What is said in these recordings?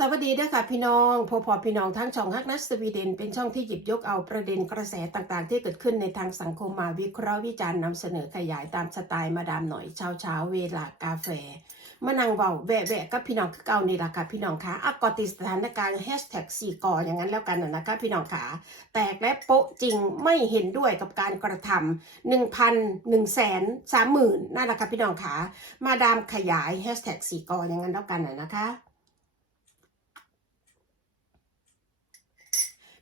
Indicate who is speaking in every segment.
Speaker 1: สวัสดีด้วยค่ะพี่น้องพอพอพี่น้องทั้งช่องฮักนัสสวีเดน เป็นช่องที่หยิบยกเอาประเด็นกระแสต่างๆ ที่เกิดขึ้นในทางสังคมมาวิเคราะห์วิจารณ์นำเสนอขยายตามสไตล์มาดามหน่อยเช้าเช้าเวลากาแฟมานั่งเบาแวะแวะกับพี่น้องคือเก่านี่แหละค่ะพี่น้องคะอักกติสถานการณ์แฮชแท็กสี่กออย่างนั้นแล้วกันนะนะคะพี่น้องขาแตกและโป๊ะจริงไม่เห็นด้วยกับการกระทำหนึ่งพันหนึ่งแสนสามหมื่นนั่นแหละค่ะพี่น้องขามาดามขยายแฮชแท็กสี่กออย่างนั้นแล้วกันนะนะคะ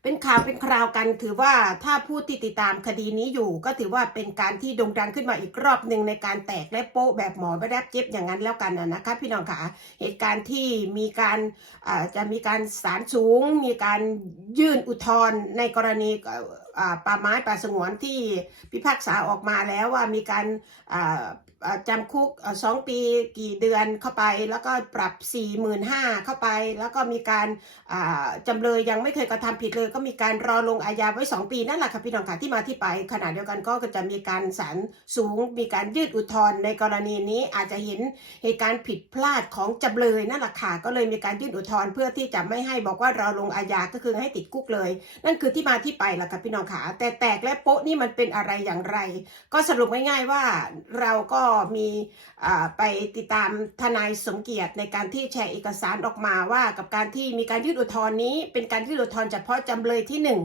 Speaker 1: เป็นข่าวเป็นคราวกัน ถือว่าถ้าผู้ที่ติดตามคดีนี้อยู่ ก็ถือว่าเป็นการที่โด่งดังขึ้นมาอีกรอบหนึ่งในการแตกและโป๊ะแบบหมอไม่ได้เจ็บอย่างนั้นแล้วกันนะนะคะพี่น้องค่ะเหตุการณ์ที่มีการาจะมีการศาลสูง มีการยื่นอุทธรณ์ในกรณีป่าไม้ป่าสงวนที่พิพากษาออกมาแล้วว่ามีการจำคุกสองปีกี่เดือนเข้าไป แล้วก็ปรับ 4 5 0 0 0เข้าไป แล้วก็มีการจำเลยยังไม่เคยกระทำผิดเลย ก็มีการรอลงอาญาไว้ 2 ปีนั่นแหละค่ะพี่น้องค่ะที่มาที่ไป ขณะเดียวกันก็จะมีการศาลสูง มีการยืดอุทธรณ์ในกรณีนี้อาจจะเห็นเหตุการณ์ผิดพลาดของจำเลยนั่นแหละค่ะก็เลยมีการยื่นอุทธรณ์เพื่อที่จะไม่ให้บอกว่าราลงอาญาก็คือให้ติดคุกเลย นั่นคือที่มาที่ไปแหละค่ะพี่น้องค่ะแต่แตกและโป๊ะนี่มันเป็นอะไรอย่างไร ก็สรุปง่ายๆว่าเราก็มีไปติดตามทนายสมเกียรติในการที่แชร์เอกสารออกมาว่า กับการที่มีการยื่นอุทธรณ์นี้ เป็นการยื่นอุทธรณ์เฉพาะจำเลยที่หนึ่ง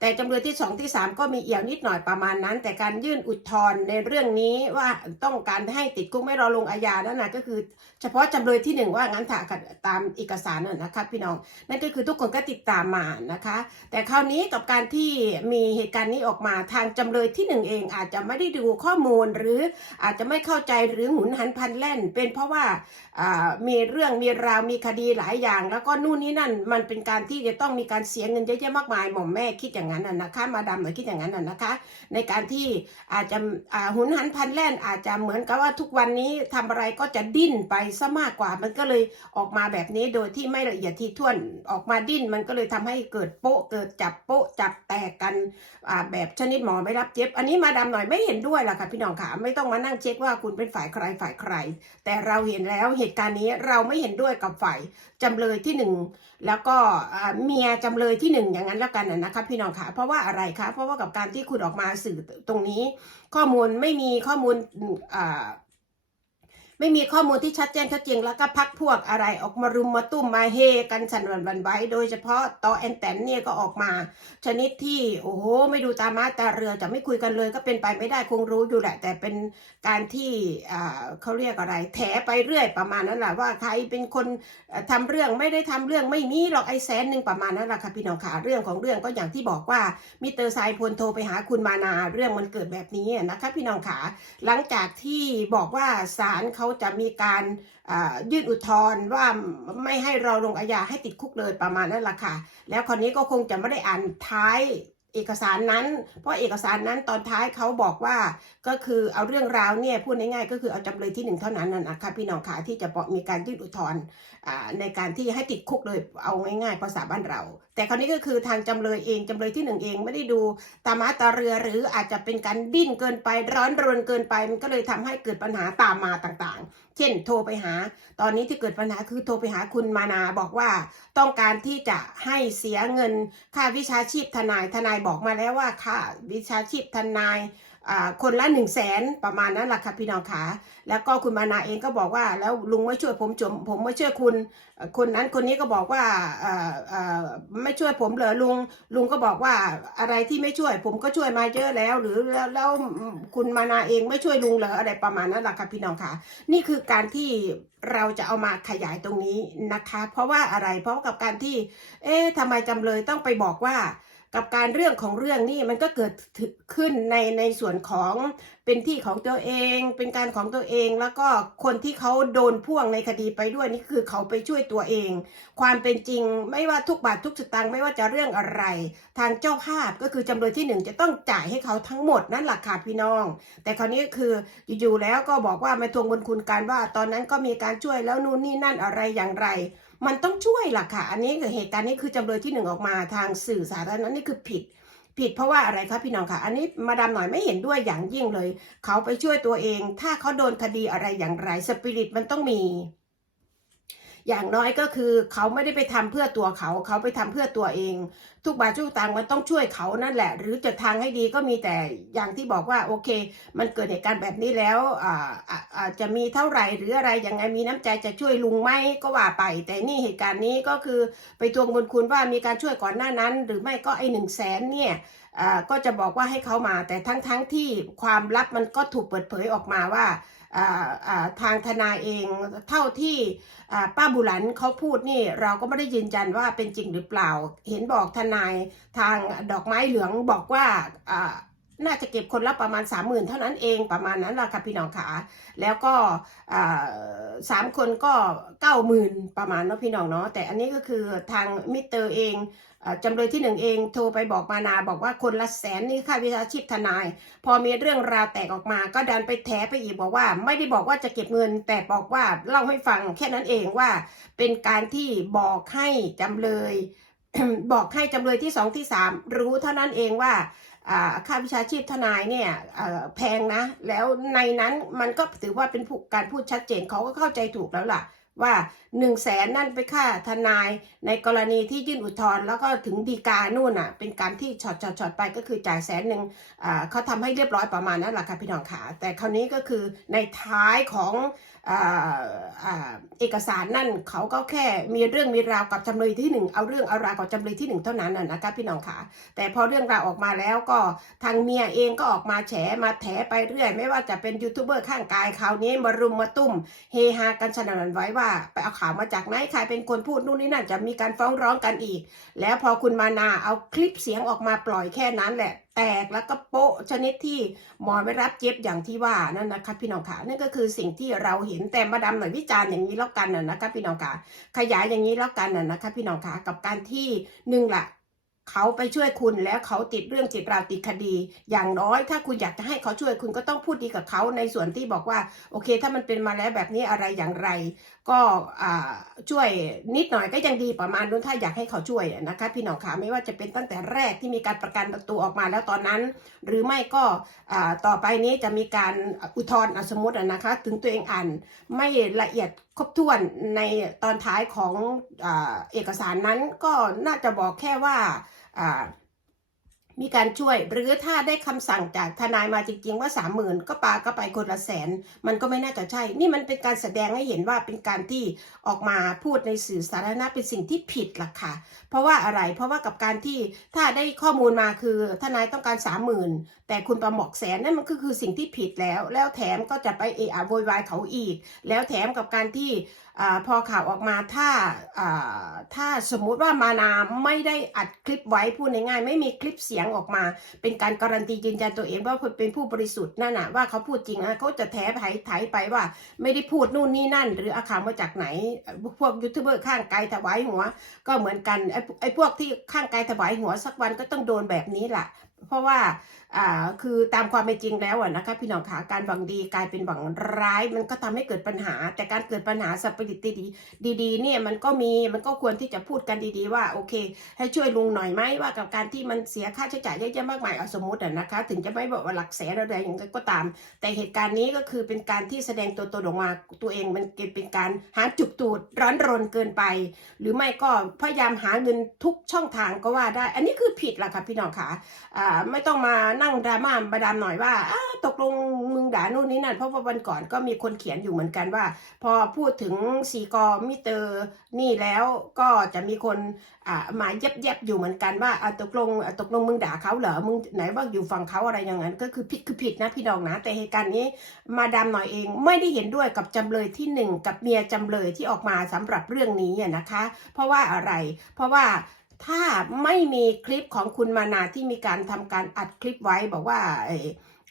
Speaker 1: แต่จำเลยที่สองที่สามก็มีเอี่ยวนิดหน่อยประมาณนั้น แต่การยื่นอุทธรณ์ในเรื่องนี้ว่าต้องการให้ติดคุกไม่รอลงอาญานั่นนะก็คือเฉพาะจำเลยที่หนึ่งว่างั้นถ้าตามเอกสารน่ะนะคะพี่น้องนั่นก็คือทุกคนก็ติดตามมานะคะ แต่คราวนี้กับการที่มีเหตุการณ์นี้ออกมาทางจำเลยที่หนึ่งเองอาจจะไม่ได้ดูข้อมูลหรืออาจจะไม่เข้าใจหรือหุนหันพันแล่น เป็นเพราะว่ามีเรื่องมีราวมีคดีหลายอย่าง แล้วก็นู่นนี่นั่นมันเป็นการที่จะต้องมีการเสียเงินเยอะแยะมากมายหม่อมแม่คิดอย่างนั้นน่ะนะคะมาดามหน่อยคิดอย่างนั้นน่ะนะคะ ในการที่อาจจะหุนหันพันแล่น อาจจะเหมือนกับว่าทุกวันนี้ทำอะไรก็จะดิ้นไปซะมากกว่ามันก็เลยออกมาแบบนี้โดยที่ไม่ละเอียดทีท่วนออกมาดิ้นมันก็เลยทำให้เกิดโป๊ะเกิดจับโป๊ะจับแตกกันแบบชนิดหมอไม่รับเจ็บ อันนี้มาดามหน่อยไม่เห็นด้วยล่ะค่ะพี่น้องค่ะไม่ต้องมานั่งเช็คว่าาคุณเป็นฝ่ายใครฝ่ายใคร แต่เราเห็นแล้วเหตุการณ์นี้เราไม่เห็นด้วยกับฝ่ายจำเลยที่หนึ่งแล้วก็เมียจำเลยที่หนึ่งอย่างนั้นแล้วกันนะนะคะพี่น้องคะเพราะว่าอะไรคะเพราะว่ากับการที่คุณออกมาสื่อตรงนี้ ข้อมูลไม่มีข้อมูลอ่า ไม่มีข้อมูลที่ชัดแจ้งชัดเจนแล้วก็พักพวกอะไรออกมารุมมาตุ้มมาเฮกันสันวันวันไหวโดยเฉพาะตอแอนแตนเนี่ยก็ออกมา ชนิดที่โอ้โหไม่ดูตามาตาเรือจะไม่คุยกันเลยก็เป็นไปไม่ได้คงรู้อยู่แหละ แต่เป็นการที่อ่าเขาเรียกอะไร แถไปเรื่อยประมาณนั้นแหละว่าใครเป็นคนเอ่อทำเรื่องไม่ได้ทำเรื่องไม่มีหรอกไอ้แสนหนึ่งประมาณนั้นแหละค่ะพี่น้องขาเรื่องของเรื่องก็อย่างที่บอกว่ามิเตอร์ไซพลโทรไปหาคุณมานาเรื่องมันเกิดแบบนี้นะคะพี่น้องขาหลังจากที่บอกว่าศาลเขาจะมีการยื่นอุทธรณ์ว่าไม่ให้เราลงอาญาให้ติดคุกเลยประมาณนั้นแหละค่ะ แล้วคนนี้ก็คงจะไม่ได้อ่านท้ายเอกสารนั้น เพราะเอกสารนั้นตอนท้ายเขาบอกว่าก็คือเอาเรื่องราวเนี่ยพูดง่ายๆก็คือเอาจำเลยที่หนึ่งเท่านั้นนะคะพี่น้องขาที่จะมีการยื่นอุทธรณ์ในการที่ให้ติดคุกเลยเอาง่ายๆภาษาบ้านเราแต่คราวนี้ก็คือทางจำเลยเองจำเลยที่หนึ่งเองไม่ได้ดูตามาตาเรือหรืออาจจะเป็นการดิ้นเกินไปร้อนรนเกินไปมันก็เลยทำให้เกิดปัญหาตามมาต่างๆ เช่นโทรไปหา ตอนนี้ที่เกิดปัญหาคือโทรไปหาคุณมานาบอกว่า ต้องการที่จะให้เสียเงินค่าวิชาชีพทนายทนายบอกมาแล้วว่าค่าวิชาชีพทนายคนละหนึ่งแสนประมาณนั้นแหละค่ะพี่น้องขาแล้วก็คุณมานาเองก็บอกว่าแล้วลุงไม่ช่วยผมผมไม่ช่วยคุณ คนนั้นคนนี้ก็บอกว่า ไม่ช่วยผมเหรอลุงลุงก็บอกว่าอะไรที่ไม่ช่วย ผมก็ช่วยมาเยอะแล้ว หรือแล้วแล้วคุณมานาเองไม่ช่วยลุงเหรออะไรประมาณนั้นแหละค่ะพี่น้องค่ะ นี่คือการที่เราจะเอามาขยายตรงนี้นะคะ เพราะว่าอะไรเพราะกับการที่ เอ๊ะทำไมจำเลยต้องไปบอกว่า กับการเรื่องของเรื่องนี่มันก็เกิดขึ้นในในส่วนของเป็นที่ของตัวเอง เป็นการของตัวเอง แล้วก็คนที่เขาโดนพ่วงในคดีไปด้วยนี่คือเขาไปช่วยตัวเอง ความเป็นจริงไม่ว่าทุกบาททุกสตางค์ไม่ว่าจะเรื่องอะไร ทางเจ้าภาพก็คือจำเลยที่หนึ่งจะต้องจ่ายให้เขาทั้งหมดนั่นแหละค่ะพี่น้อง แต่คราวนี้คืออยู่ๆแล้วก็บอกว่ามาทวงบุญคุณกันว่า ตอนนั้นก็มีการช่วยแล้วนู่นนี่นั่นอะไรอย่างไร มันต้องช่วยล่ะค่ะ อันนี้คือเหตุการณ์นี้คือจำเลยที่หนึ่งออกมาทางสื่อสาธารณะนี่คือผิด ผิดเพราะว่าอะไรคะพี่น้องค่ะอันนี้มาดามหน่อยไม่เห็นด้วยอย่างยิ่งเลย เขาไปช่วยตัวเอง ถ้าเขาโดนคดีอะไรอย่างไรสปิริตมันต้องมี อย่างน้อยก็คือเขาไม่ได้ไปทำเพื่อตัวเขา เขาไปทำเพื่อตัวเอง ทุกบาททุกตังมันต้องช่วยเขานั่นแหละ หรือจะทางให้ดีก็มีแต่อย่างที่บอกว่าโอเค มันเกิดเหตุการณ์แบบนี้แล้วอ่าอาจจะมีเท่าไหร่หรืออะไรยังไงมีน้ำใจจะช่วยลุงไหมก็ว่าไป แต่นี่เหตุการณ์นี้ก็คือไปทวงบุญคุณว่ามีการช่วยก่อนหน้านั้น หรือไม่ก็ไอ้หนึ่งแสนเนี่ย ก็จะบอกว่าให้เขามา แต่ทั้งทั้งที่ความลับมันก็ถูกเปิดเผยออกมาว่าทางทนายเองเท่าที่ป้าบุหลันเขาพูดนี่เราก็ไม่ได้ยืนยันว่าเป็นจริงหรือเปล่า เห็นบอกทนายทางดอกไม้เหลืองบอกว่าน่าจะเก็บคนละประมาณสามหมื่นเท่านั้นเองประมาณนั้นละค่ะพี่น้องขาแล้วก็สามคนก็เก้าหมื่นประมาณเนาะพี่น้องเนาะแต่อันนี้ก็คือทางมิเตอร์เอง จำเลยที่หนึ่งเองโทรไปบอกมานาบอกว่าคนละแสนนี่ค่าวิชาชีพทนาย พอมีเรื่องราวแตกออกมา ก็ดันไปแถไปอีกบอกว่า ไม่ได้บอกว่าจะเก็บเงิน แต่บอกว่าเล่าให้ฟังแค่นั้นเองว่า เป็นการที่บอกให้จำเลย บอกให้จำเลยที่สองที่สามรู้เท่านั้นเองว่าค่าวิชาชีพทนายเนี่ยแพงนะ แล้วในนั้นมันก็ถือว่าเป็นการพูดชัดเจนเขาก็เข้าใจถูกแล้วล่ะ ว่า1นึ่งแสนนั่นไปค่าทนายในกรณีที่ยื่นอุทธรณ์แล้วก็ถึงดีกานู่นอะ เป็นการที่ช็อตช็อตช็อตไปก็คือจ่ายแสนหนึ่งอ่าเขาทำให้เรียบร้อยประมาณนั้นแหละค่ะพี่น้องขาแต่คราวนี้ก็คือในท้ายของ เอกสารนั่นเขาก็แค่มีเรื่องมีราวกับจำเลยที่หนึ่งเอาเรื่องเอาราวกับจำเลยที่หนึ่งเท่านั้นนะคะพี่น้องขาแต่พอเรื่องราวออกมาแล้วก็ทางเมียเองก็ออกมาแฉมาแถไปเรื่อย ไม่ว่าจะเป็นยูทูบเบอร์ข้างกายคราวนี้มารุมมาตุ้มเฮฮากันสนั่นไว้ว่าไปเอาข่าวมาจากไหนใครเป็นคนพูดนู่นนี่นั่นจะมีการฟ้องร้องกันอีก แล้วพอคุณมานาเอาคลิปเสียงออกมาปล่อยแค่นั้นแหละแตกแล้วก็โปะชนิดที่หมอไม่รับเจ็บอย่างที่ว่านั่นนะคะพี่น้องค่ะนั่นก็คือสิ่งที่เราเห็นแต่มาดาหน่อยวิจารณ์อย่างนี้แล้วกันน่ะนะคะพี่น้องค่ะขยายอย่างนี้แล้วกันน่ะนะคะพี่น้องค่ะกับการที่หนึ่งละ เขาไปช่วยคุณแล้วเขาติดเรื่องติดราวติดคดี อย่างน้อยถ้าคุณอยากจะให้เขาช่วยคุณก็ต้องพูดดีกับเขาในส่วนที่บอกว่า โอเค ถ้ามันเป็นมาแล้วแบบนี้อะไรอย่างไร ก็ช่วยนิดหน่อยก็ยังดีประมาณนู้นถ้าอยากให้เขาช่วยนะคะพี่น้องขาไม่ว่าจะเป็นตั้งแต่แรกที่มีการประกันตัวออกมาแล้วตอนนั้น หรือไม่ก็ต่อไปนี้จะมีการอุทธรณ์สมมตินะคะ ถึงตัวเองอ่านไม่ละเอียดครบถ้วนในตอนท้ายของอเอกสารนั้นก็น่าจะบอกแค่ว่า มีการช่วยหรือถ้าได้คำสั่งจากทนายมาจริงๆว่าสามหมื่นก็ปาก็ไปคนละแสน มันก็ไม่น่าจะใช่ นี่มันเป็นการแสดงให้เห็นว่าเป็นการที่ออกมาพูดในสื่อสาธารณะเป็นสิ่งที่ผิดล่ะค่ะ เพราะว่าอะไรเพราะว่ากับการที่ถ้าได้ข้อมูลมาคือทนายต้องการสามหมื่นแต่คุณประหมอกแสนนั่นมันก็คือสิ่งที่ผิดแล้ว แล้วแถมก็จะไปเอะอะโวยวายเขาอีก แล้วแถมกับการที่ อพอข่าวออกมาถ้าถ้าสมมุติว่ามานาไม่ได้อัดคลิปไว้พูดง่ายๆไม่มีคลิปเสียงออกมา เป็นการการันตียืนยันตัวเองว่าเป็นผู้บริสุทธิ์นั่นน่ะว่าเขาพูดจริงนะเขาจะแถไถไถไปว่า ไม่ได้พูดนู่นนี่นั่น หรืออาข่าวมาจากไหน พวกยูทูบเบอร์ข้างกายถวายหัว ก็เหมือนกันไอ้ไอ้พวกที่ข้างกายถวายหัวสักวันก็ต้องโดนแบบนี้แหละเพราะว่า อ่าคือตามความเป็นจริงแล้วอะนะคะพี่น้องขาการหวังดีกลายเป็นหวังร้าย มันก็ทำให้เกิดปัญหา แต่การเกิดปัญหาสปิริตดีดีๆเนี่ยมันก็มีมันก็ควรที่จะพูดกันดีๆว่าโอเค ให้ช่วยลุงหน่อยไหมว่ากับการที่มันเสียค่าใช้จ่ายเยอะแยะมากมายเอาสมมติอะนะคะ ถึงจะไม่บอกว่าหลักแสนอะไรอย่างก็ตาม แต่เหตุการณ์นี้ก็คือเป็นการที่แสดงตัวตนออกมาตัวเองมันเป็นการหาจุกตูดร้อนรนเกินไป หรือไม่ก็พยายามหาเงินทุกช่องทางก็ว่าได้ อันนี้คือผิดละค่ะพี่น้องค่ะอ่าไม่ต้องมานั่งดราม่าบาดามหน่อยว่าตกลงมึงด่านู่นนี่นั่น เพราะว่าวันก่อนก็มีคนเขียนอยู่เหมือนกันว่า พอพูดถึงสีกอมิเตอร์นี่แล้วก็จะมีคนอ่ามาเย็บเย็บๆอยู่เหมือนกันว่าตกลงตกลงมึงด่าเขาเหรอมึงไหนว่าอยู่ฝั่งเขาอะไรอย่างนั้น ก็คือผิดคือผิดนะพี่น้องนะแต่เหตุการณ์นี้มาดามหน่อยเองไม่ได้เห็นด้วยกับจำเลยที่หนึ่งกับเมียจำเลยที่ออกมาสำหรับเรื่องนี้นะคะ เพราะว่าอะไร เพราะว่า ถ้าไม่มีคลิปของคุณมานาที่มีการทำการอัดคลิปไว้บอกว่า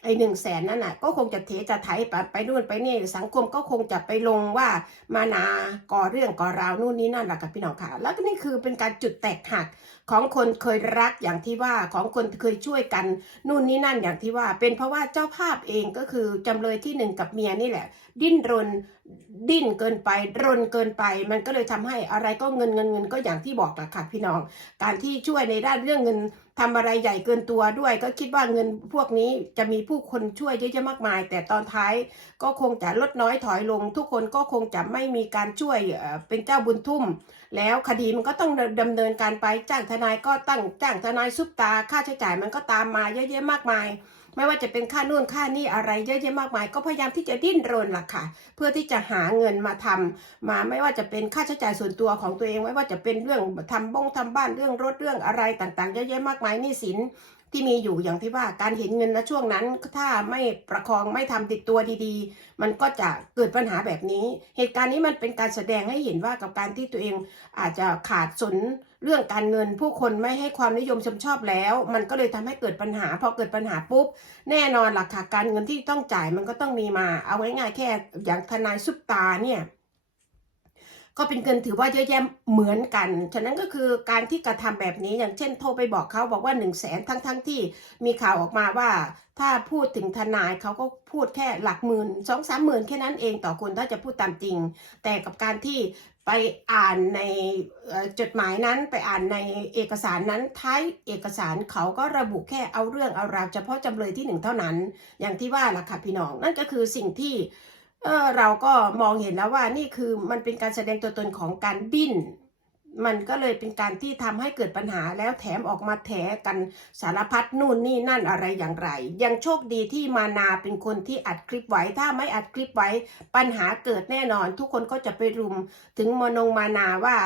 Speaker 1: ไอ้หนึ่งแสนนั่นน่ะก็คงจะเทจะไถไปไปนู่นไปนี่สังคมก็คงจะไปลงว่ามานาก่อเรื่องก่อราวนู่นนี่นั่นแหละค่ะพี่น้องค่ะ แล้วก็นี่คือเป็นการจุดแตกหักของคนเคยรักอย่างที่ว่าของคนเคยช่วยกันนู่นนี่นั่นอย่างที่ว่า เป็นเพราะว่าเจ้าภาพเองก็คือจำเลยที่หนึ่งกับเมียนี่แหละ ดิ้นรนดิ้นเกินไปรนเกินไป มันก็เลยทำให้อะไรก็เงินเงินเงินก็อย่างที่บอกแหละค่ะพี่น้อง การที่ช่วยในด้านเรื่องเงิน ทำอะไรใหญ่เกินตัวด้วย ก็คิดว่าเงินพวกนี้จะมีผู้คนช่วยเยอะแยะมากมาย แต่ตอนท้ายก็คงจะลดน้อยถอยลง ทุกคนก็คงจะไม่มีการช่วยเอ่อเป็นเจ้าบุญทุ่ม แล้วคดีมันก็ต้องดำเนินการไปจ้างทนายก็ตั้งจ้างทนายซุปตาค่าใช้จ่ายมันก็ตามมาเยอะแยะมากมาย ไม่ว่าจะเป็นค่านู่นค่านี่อะไรเยอะแยะมากมาย ก็พยายามที่จะดิ้นรนล่ะค่ะ เพื่อที่จะหาเงินมาทำมาไม่ว่าจะเป็นค่าใช้จ่ายส่วนตัวของตัวเอง ไม่ว่าจะเป็นเรื่องทำบ้งทำบ้านเรื่องรถเรื่องอะไรต่างๆ เยอะแยะมากมายนี่สินที่มีอยู่อย่างที่ว่าการเห็นเงินนะช่วงนั้น ถ้าไม่ประคองไม่ทำติดตัวดีๆ มันก็จะเกิดปัญหาแบบนี้ เหตุการณ์นี้มันเป็นการแสดงให้เห็นว่ากับการที่ตัวเองอาจจะขาดสน เรื่องการเงินผู้คนไม่ให้ความนิยมชมชอบแล้ว มันก็เลยทำให้เกิดปัญหา พอเกิดปัญหาปุ๊บ แน่นอนล่ะค่ะการเงินที่ต้องจ่ายมันก็ต้องมีมา เอาไว้ง่ายแค่อย่างทนายซุปตาเนี่ย ก็เป็นเงินถือว่าเยอะแยะเหมือนกัน ฉะนั้นก็คือการที่กระทำแบบนี้อย่างเช่นโทรไปบอกเขาบอกว่า1นึ่งแสนทั้งๆทที่มีข่าวออกมาว่า ถ้าพูดถึงทนายเขาก็พูดแค่หลักหมื่นสองสามหมื่นแค่นั้นเองต่อคนถ้าจะพูดตามจริง แต่กับการที่ไปอ่านในจดหมายนั้นไปอ่านในเอกสารนั้นท้ายเอกสารเขาก็ระบุแค่เอาเรื่องเอาราวเฉพาะจำเลยที่หนึ่งเท่านั้น อย่างที่ว่าล่ะค่ะพี่น้องนั่นก็คือสิ่งที่ เออเราก็มองเห็นแล้วว่านี่คือมันเป็นการแสดงตัวตนของการดิ้น มันก็เลยเป็นการที่ทำให้เกิดปัญหาแล้วแถมออกมาแถกันสารพัดนู่นนี่นั่นอะไรอย่างไร ยังโชคดีที่มานาเป็นคนที่อัดคลิปไว้ถ้าไม่อัดคลิปไว้ ปัญหาเกิดแน่นอน ทุกคนก็จะไปรุม ถึงมนงมานาว่า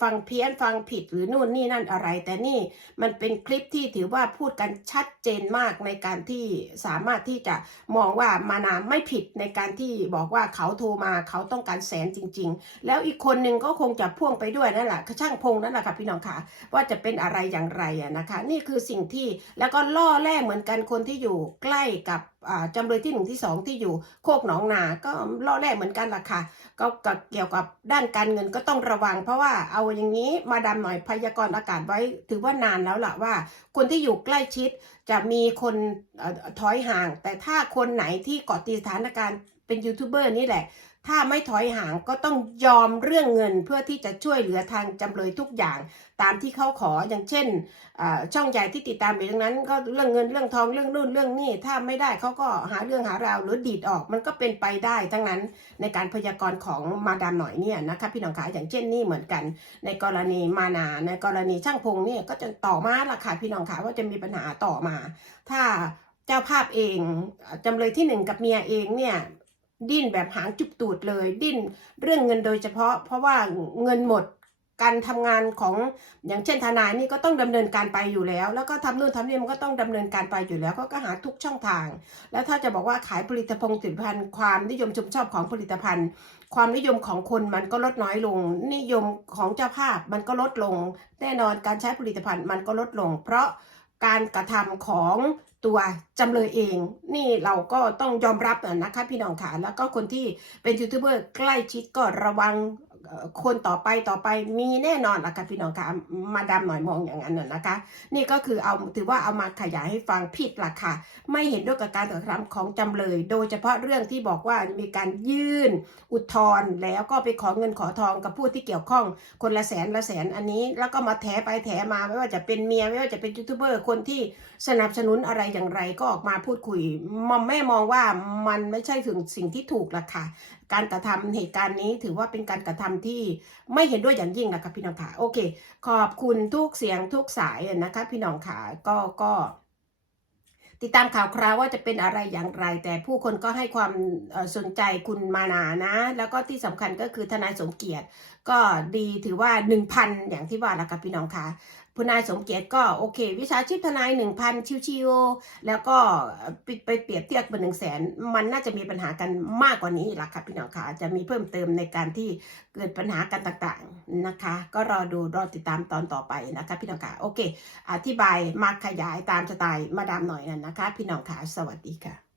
Speaker 1: ฟังเพี้ยนฟังผิดหรือนู่นนี่นั่นอะไร แต่นี่มันเป็นคลิปที่ถือว่าพูดกันชัดเจนมากในการที่สามารถที่จะมองว่ามานาไม่ผิดในการที่บอกว่าเขาโทรมาเขาต้องการแสนจริง ๆ แล้วอีกคนหนึ่งก็คงจะพ่วงไปด้วยนั่นแหละช่างพงนั่นแหละค่ะพี่น้องค่ะ ว่าจะเป็นอะไรอย่างไรอะนะคะ นี่คือสิ่งที่แล้วก็ล่อแร่เหมือนกันคนที่อยู่ใกล้กับจำเลยที่หนึ่งที่สองที่อยู่โคกหนองนา ก็ล่อแร่เหมือนกันล่ะค่ะก็กับเกี่ยวกับด้านการเงินก็ต้องระวัง เพราะว่าเอาอย่างนี้มาดามหน่อยพยากรณ์อากาศไว้ ถือว่านานแล้วล่ะว่า คนที่อยู่ใกล้ชิดจะมีคนอถอยห่าง แต่ถ้าคนไหนที่เกาะติดสถานการณ์เป็นยูทูบเบอร์นี่แหละ ถ้าไม่ถอยห่างก็ต้องยอมเรื่องเงินเพื่อที่จะช่วยเหลือทางจำเลยทุกอย่าง ตามที่เขาขออย่างเช่น ช่องใหญ่ที่ติดตามอยู่ตรงนั้น ก็เรื่องเงินเรื่องทองเรื่องนู่นเรื่องนี่ถ้าไม่ได้เขาก็หาเรื่องหาราวหรือดีดออกมันก็เป็นไปได้ทั้งนั้นในการพยากรณ์ของมาดามหน่อยเนี่ยนะคะพี่น้องขาอย่างเช่นนี่เหมือนกัน ในกรณีมานาในกรณีช่างพงเนี่ยก็จะต่อมาละค่ะพี่น้องขาว่าจะมีปัญหาต่อมา ถ้าเจ้าภาพเองจำเลยที่หนึ่งกับเมียเองเนี่ย ดิ้นแบบหางจุกตูดเลย ดิ้นเรื่องเงินโดยเฉพาะ เพราะว่าเงินหมดการทำงานของอย่างเช่นทนายนี่ก็ต้องดำเนินการไปอยู่แล้ว แล้วก็ทำนู่นทำนี่มันก็ต้องดำเนินการไปอยู่แล้ว ก็ก็หาทุกช่องทาง แล้วถ้าจะบอกว่าขายผลิตภัณฑ์ผลิตภัณฑ์ความนิยมชมชอบของผลิตภัณฑ์ ความนิยมของคนมันก็ลดน้อยลง นิยมของเจ้าภาพมันก็ลดลง แน่นอนการใช้ผลิตภัณฑ์มันก็ลดลง เพราะ การกระทำของตัวจำเลยเอง นี่เราก็ต้องยอมรับนะคะพี่น้องค่ะแล้วก็คนที่เป็นยูทูบเบอร์ใกล้ชิดก็ระวัง คนต่อไปต่อไปมีแน่นอนละค่ะพี่น้องค่ะมาดามหน่อยมองอย่างนั้นน่ะนะคะ นี่ก็คือเอาถือว่าเอามาขยายให้ฟังผิดละค่ะ ไม่เห็นด้วยกับการกระทำของจำเลย โดยเฉพาะเรื่องที่บอกว่ามีการยื่นอุทธรณ์แล้วก็ไปขอเงินขอทองกับผู้ที่เกี่ยวข้องคนละแสนละแสนอันนี้ แล้วก็มาแถไปแถมาไม่ว่าจะเป็นเมียไม่ว่าจะเป็นยูทูบเบอร์คนที่สนับสนุนอะไรอย่างไรก็ออกมาพูดคุยมอมแม่มองว่ามันไม่ใช่ถึงสิ่งที่ถูกละค่ะ การกระทำเหตุการณ์นี้ถือว่าเป็นการกระทำที่ไม่เห็นด้วยอย่างยิ่งนะคะพี่น้องค่ะโอเค ขอบคุณทุกเสียงทุกสายนะคะ พี่น้องค่ะก็ก็ติดตามข่าวคราวว่าจะเป็นอะไรอย่างไร แต่ผู้คนก็ให้ความสนใจคุณมานานะ แล้วก็ที่สำคัญก็คือทนายสมเกียรติ ก็ดีถือว่า 1,000 อย่างที่ว่าละค่ะพี่น้องคะ คุณนายสมเกียรติก็โอเค วิชาชีพทนาย1,000ชิวๆแล้วก็ไปไปเปรียบเทียบเป็นหนึ่งแสนมันน่าจะมีปัญหากันมากกว่านี้ละค่ะพี่น้องคะจะมีเพิ่มเติมในการที่เกิดปัญหากันต่างๆนะคะ ก็รอดูรอติดตามตอนต่อไปนะคะพี่น้องคะโอเค อธิบายมาขยายตามสไตล์มาดามหน่อยนั่นนะคะ พี่น้องค่ะสวัสดีค่ะ